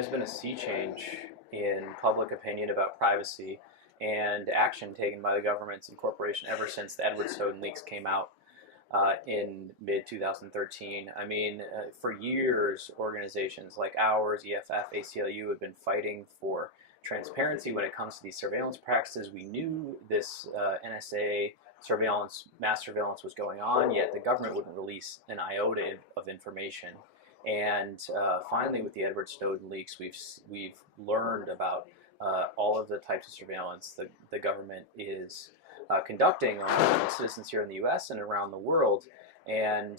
there's been a sea change in public opinion about privacy and action taken by the governments and corporations ever since the Edward Snowden leaks came out in mid 2013. I mean, for years, organizations like ours, EFF, ACLU, have been fighting for transparency when it comes to these surveillance practices. We knew this NSA surveillance, mass surveillance was going on, yet the government wouldn't release an iota of information. And finally, with the Edward Snowden leaks, we've learned about all of the types of surveillance the government is conducting on citizens here in the U.S. and around the world. And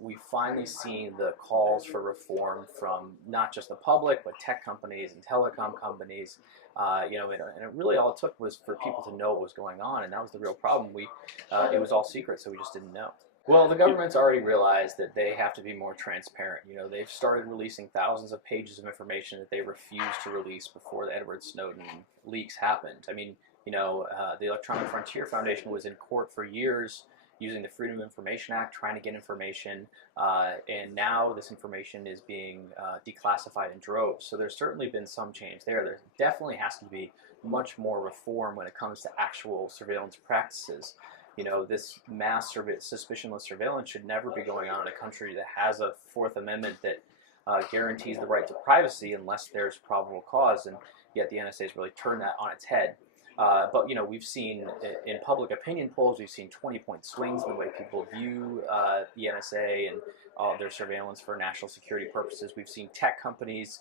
we've finally seen the calls for reform from not just the public, but tech companies and telecom companies. And it really all it took was for people to know what was going on, and that was the real problem. It was all secret, so we just didn't know. Well, the government's already realized that they have to be more transparent. They've started releasing thousands of pages of information that they refused to release before the Edward Snowden leaks happened. I mean, the Electronic Frontier Foundation was in court for years using the Freedom of Information Act, trying to get information, and now this information is being declassified in droves. So there's certainly been some change there. There definitely has to be much more reform when it comes to actual surveillance practices. This mass suspicionless surveillance should never be going on in a country that has a Fourth Amendment that guarantees the right to privacy unless there's probable cause, and yet the NSA has really turned that on its head. But we've seen in public opinion polls, we've seen 20-point swings in the way people view the NSA and their surveillance for national security purposes. We've seen tech companies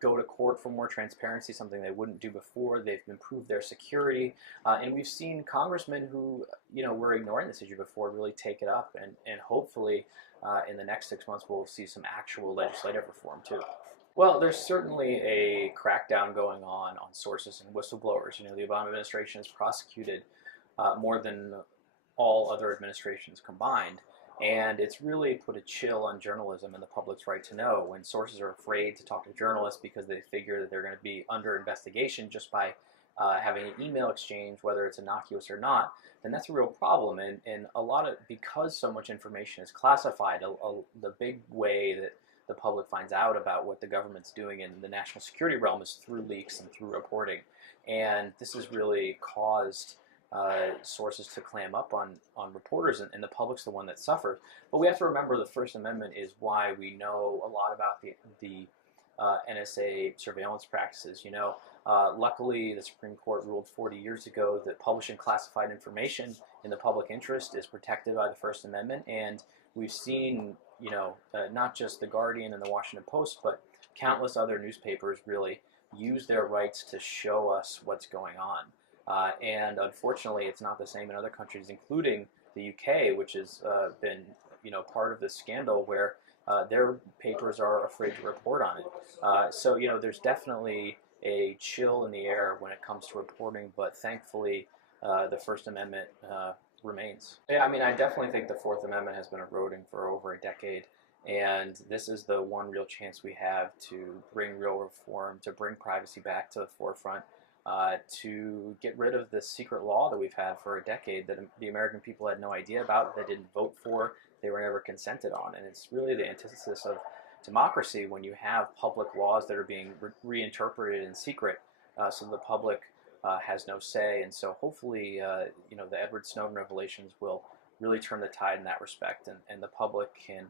go to court for more transparency, something they wouldn't do before. They've improved their security, and we've seen congressmen who were ignoring this issue before really take it up, and hopefully in the next 6 months we'll see some actual legislative reform too. Well, there's certainly a crackdown going on sources and whistleblowers. The Obama administration has prosecuted more than all other administrations combined, and it's really put a chill on journalism and the public's right to know. When sources are afraid to talk to journalists because they figure that they're going to be under investigation just by having an email exchange, whether it's innocuous or not, then that's a real problem. And because so much information is classified, the big way that the public finds out about what the government's doing in the national security realm is through leaks and through reporting. And this has really caused sources to clam up on reporters, and the public's the one that suffers. But we have to remember the First Amendment is why we know a lot about the NSA surveillance practices. Luckily, the Supreme Court ruled 40 years ago that publishing classified information in the public interest is protected by the First Amendment, and we've seen not just The Guardian and The Washington Post, but countless other newspapers really use their rights to show us what's going on. And unfortunately, it's not the same in other countries, including the UK, which has been part of this scandal where their papers are afraid to report on it. So there's definitely a chill in the air when it comes to reporting, but thankfully the First Amendment remains. Yeah, I mean, I definitely think the Fourth Amendment has been eroding for over a decade, and this is the one real chance we have to bring real reform, to bring privacy back to the forefront, to get rid of this secret law that we've had for a decade that the American people had no idea about, they didn't vote for, they were never consented on. And it's really the antithesis of democracy when you have public laws that are being reinterpreted in secret, so the public has no say. And so hopefully, the Edward Snowden revelations will really turn the tide in that respect, and the public can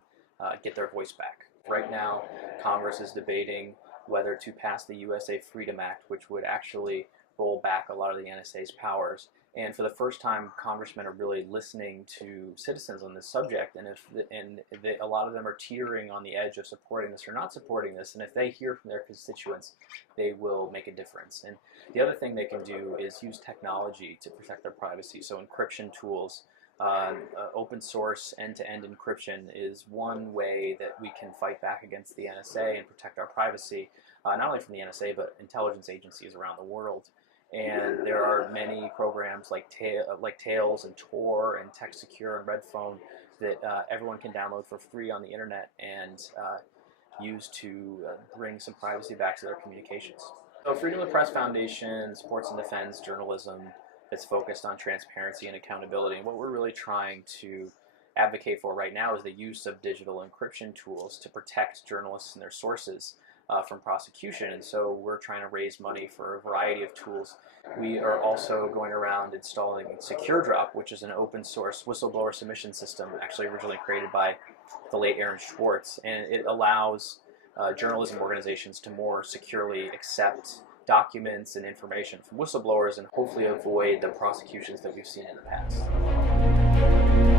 get their voice back. Right now, Congress is debating whether to pass the USA Freedom Act, which would actually roll back a lot of the NSA's powers. And for the first time, congressmen are really listening to citizens on this subject, and a lot of them are teetering on the edge of supporting this or not supporting this. And if they hear from their constituents, they will make a difference. And the other thing they can do is use technology to protect their privacy. So encryption tools, open source end-to-end encryption is one way that we can fight back against the NSA and protect our privacy, not only from the NSA, but intelligence agencies around the world. And there are many programs like Tails and Tor and TextSecure and Redphone that everyone can download for free on the internet and use to bring some privacy back to their communications. So Freedom of the Press Foundation supports and defends journalism that's focused on transparency and accountability. And what we're really trying to advocate for right now is the use of digital encryption tools to protect journalists and their sources. from prosecution, and so we're trying to raise money for a variety of tools. We are also going around installing SecureDrop, which is an open source whistleblower submission system, actually originally created by the late Aaron Schwartz, and it allows journalism organizations to more securely accept documents and information from whistleblowers and hopefully avoid the prosecutions that we've seen in the past.